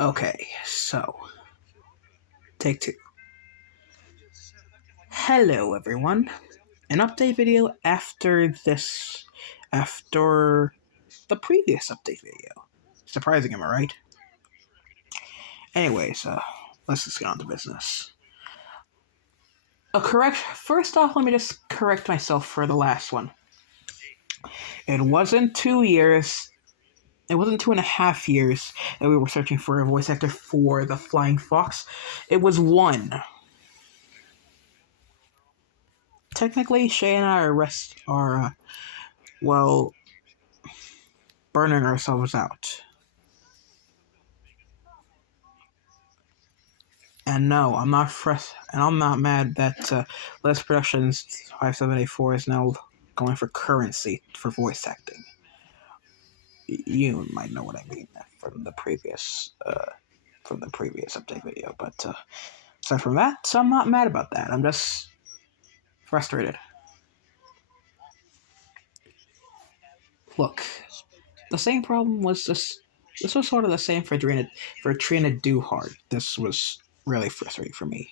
Okay, so take two. Hello, everyone. An update video after the previous update video. Surprising, am I right? Anyways, let's just get on to business. First off, let me just correct myself for the last one. It wasn't 2 years. It wasn't 2.5 years that we were searching for a voice actor for the Flying Fox. It was one. Technically, Shay and I are burning ourselves out. And no, I'm not and I'm not mad that Les Productions 5784 is now going for currency for voice acting. You might know what I mean from the previous update video, but aside from that, so I'm not mad about that. I'm just frustrated. Look, the same problem was this. This was sort of the same for Trina Duhart. This was really frustrating for me.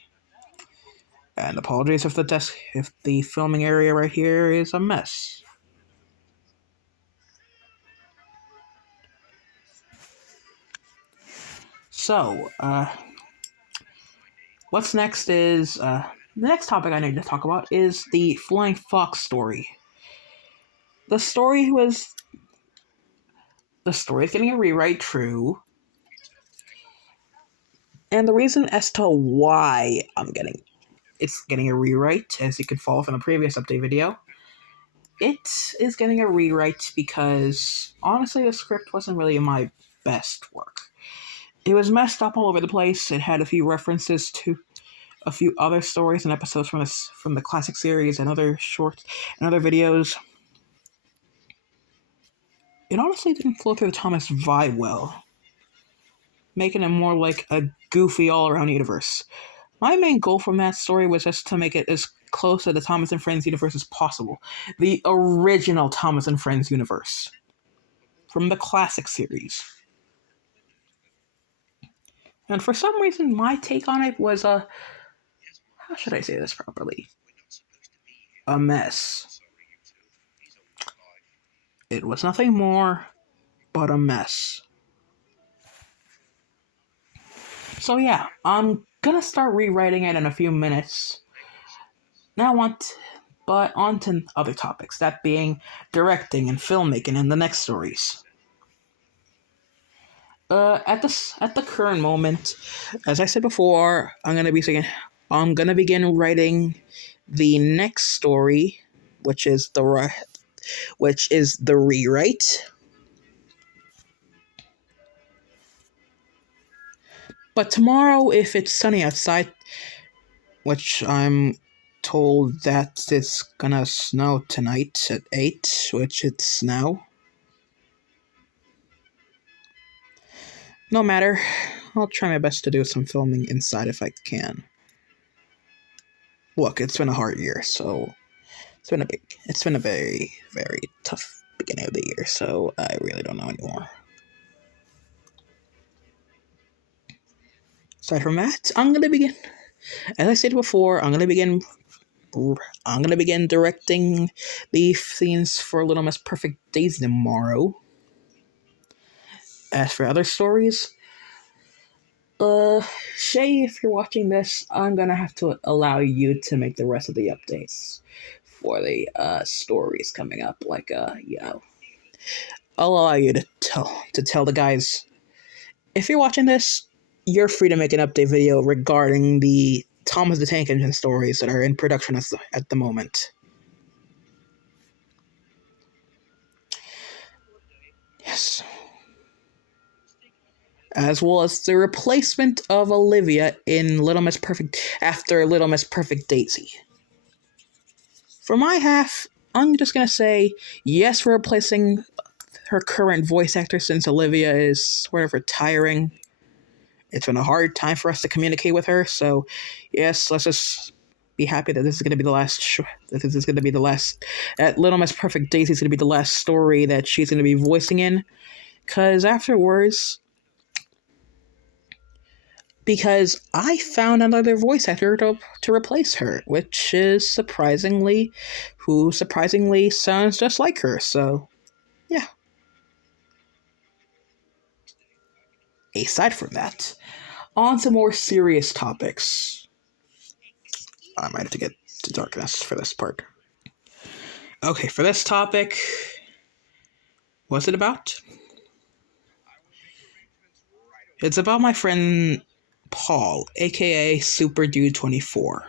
And apologies if the filming area right here is a mess. So, what's next is the next topic I need to talk about is the Flying Fox story. The story is getting a rewrite, true. And the reason as to why it's getting a rewrite, as you could follow from the previous update video, it is getting a rewrite because, honestly, the script wasn't really my best work. It was messed up all over the place. It had a few references to a few other stories and episodes from the classic series and other shorts and other videos. It honestly didn't flow through the Thomas vibe well, making it more like a goofy all-around universe. My main goal from that story was just to make it as close to the Thomas and Friends universe as possible. The original Thomas and Friends universe. From the classic series. And for some reason, my take on it was how should I say this properly? A mess. It was nothing more but a mess. So yeah, I'm gonna start rewriting it in a few minutes. Now on to other topics, that being directing and filmmaking and the next stories. At the current moment, as I said before, I'm gonna begin writing the next story, which is the rewrite. But tomorrow, if it's sunny outside, which I'm told that it's gonna snow tonight at 8, which it's now. No matter, I'll try my best to do some filming inside if I can. Look, it's been a hard year, so it's been a very, very tough beginning of the year, so I really don't know anymore. Aside from that, I'm gonna begin. As I said before, I'm gonna begin directing the scenes for Little Miss Perfect Daisy tomorrow. As for other stories, Shay, if you're watching this, I'm gonna have to allow you to make the rest of the updates for the stories coming up. I'll allow you to tell the guys. If you're watching this, you're free to make an update video regarding the Thomas the Tank Engine stories that are in production at the moment. Yes. As well as the replacement of Olivia in Little Miss Perfect after Little Miss Perfect Daisy. For my half, I'm just gonna say yes, we're replacing her current voice actor since Olivia is sort of retiring. It's been a hard time for us to communicate with her, so yes, let's just be happy that this is gonna be the last. That Little Miss Perfect Daisy is gonna be the last story that she's gonna be voicing in, because afterwards, because I found another voice actor to replace her, which is who surprisingly sounds just like her, so yeah. Aside from that, on to more serious topics. I might have to get to darkness for this part. Okay, for this topic, what's it about? It's about my friend Paul, aka Super Dude 24.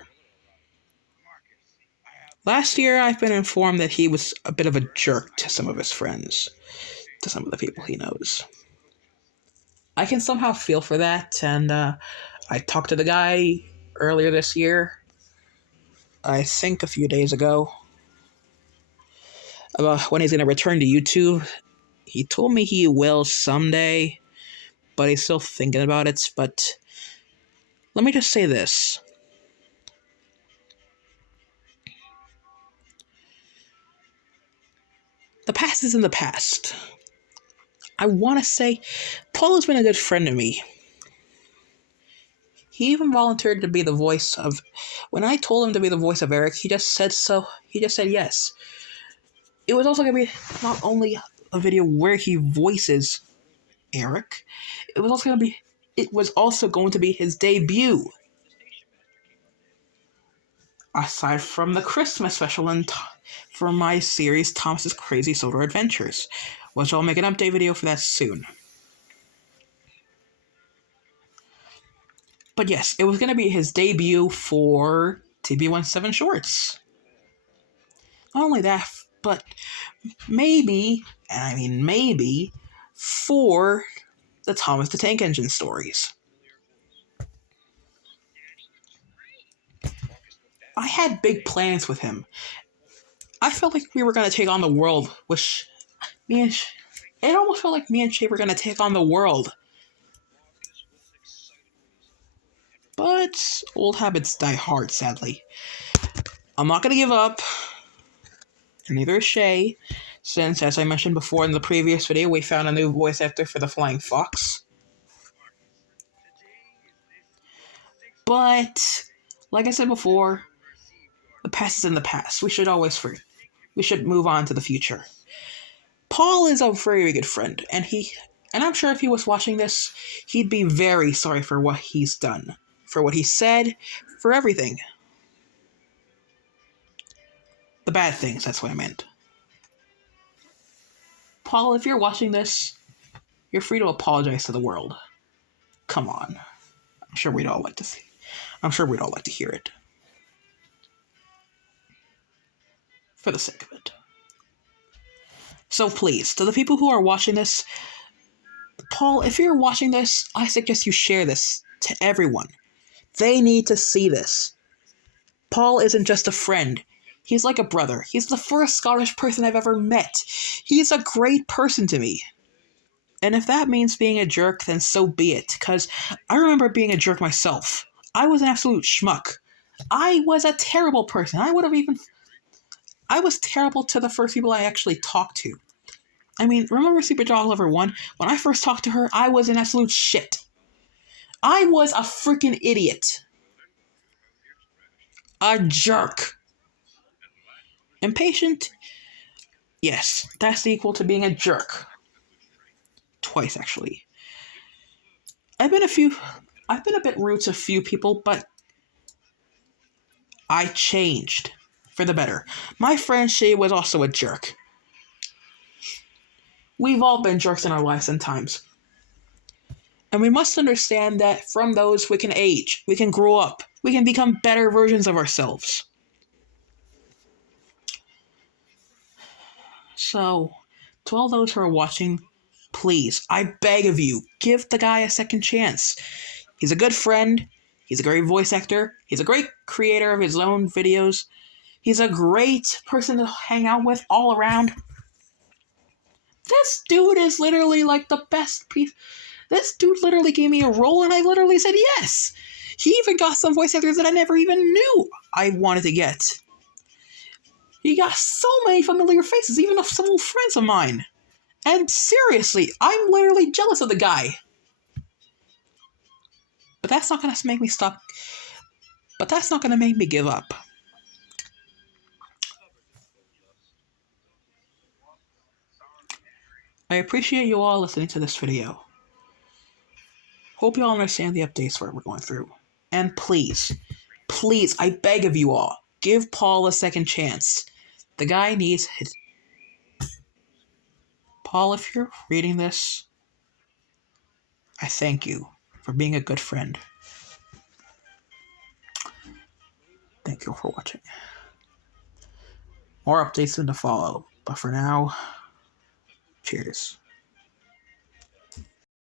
Last year, I've been informed that he was a bit of a jerk to some of his friends, to some of the people he knows. I can somehow feel for that, and I talked to the guy earlier this year, I think a few days ago, about when he's going to return to YouTube. He told me he will someday, but he's still thinking about it. But let me just say this. The past is in the past. I want to say Paul has been a good friend to me. He even volunteered to be the voice of... When I told him to be the voice of Eric, he just said so. He just said yes. It was also going to be not only a video where he voices Eric, it was also going to be his debut. Aside from the Christmas special for my series Thomas's Crazy Soda Adventures, which I'll make an update video for that soon. But yes, it was going to be his debut for TB17 Shorts. Not only that, but maybe, and I mean maybe, for the Thomas the Tank Engine stories. I had big plans with him. I felt like we were going to take on the world, which it almost felt like me and Shay were going to take on the world. But old habits die hard, sadly. I'm not going to give up, and neither is Shay, since, as I mentioned before in the previous video, we found a new voice actor for the Flying Fox. But, like I said before, the past is in the past. We should move on to the future. Paul is a very good friend, and I'm sure if he was watching this, he'd be very sorry for what he's done, for what he said, for everything. The bad things, that's what I meant. Paul, if you're watching this, you're free to apologize to the world. Come on. I'm sure we'd all like to hear it. For the sake of it. So please, to the people who are watching this, Paul, if you're watching this, I suggest you share this to everyone. They need to see this. Paul isn't just a friend. He's like a brother. He's the first Scottish person I've ever met. He's a great person to me. And if that means being a jerk, then so be it, because I remember being a jerk myself. I was an absolute schmuck. I was a terrible person. I was terrible to the first people I actually talked to. I mean, remember Super Dog Lover 1? When I first talked to her, I was an absolute shit. I was a freaking idiot. A jerk. Impatient? Yes, that's equal to being a jerk. Twice, actually. I've been a bit rude to a few people, but I changed for the better. My friend Shay was also a jerk. We've all been jerks in our lives sometimes. And we must understand that from those we can age, we can grow up, we can become better versions of ourselves. So, to all those who are watching, please, I beg of you, give the guy a second chance. He's a good friend, he's a great voice actor, he's a great creator of his own videos, he's a great person to hang out with all around. This dude is literally like the best piece. This dude literally gave me a role and I literally said yes. He even got some voice actors that I never even knew I wanted to get. He got so many familiar faces, even of some old friends of mine. And seriously, I'm literally jealous of the guy. But that's not going to make me stop. But that's not going to make me give up. I appreciate you all listening to this video. Hope you all understand the updates we're going through. And please, please, I beg of you all, give Paul a second chance. The guy needs his... Paul, if you're reading this, I thank you for being a good friend. Thank you for watching. More updates soon to follow. But for now, cheers.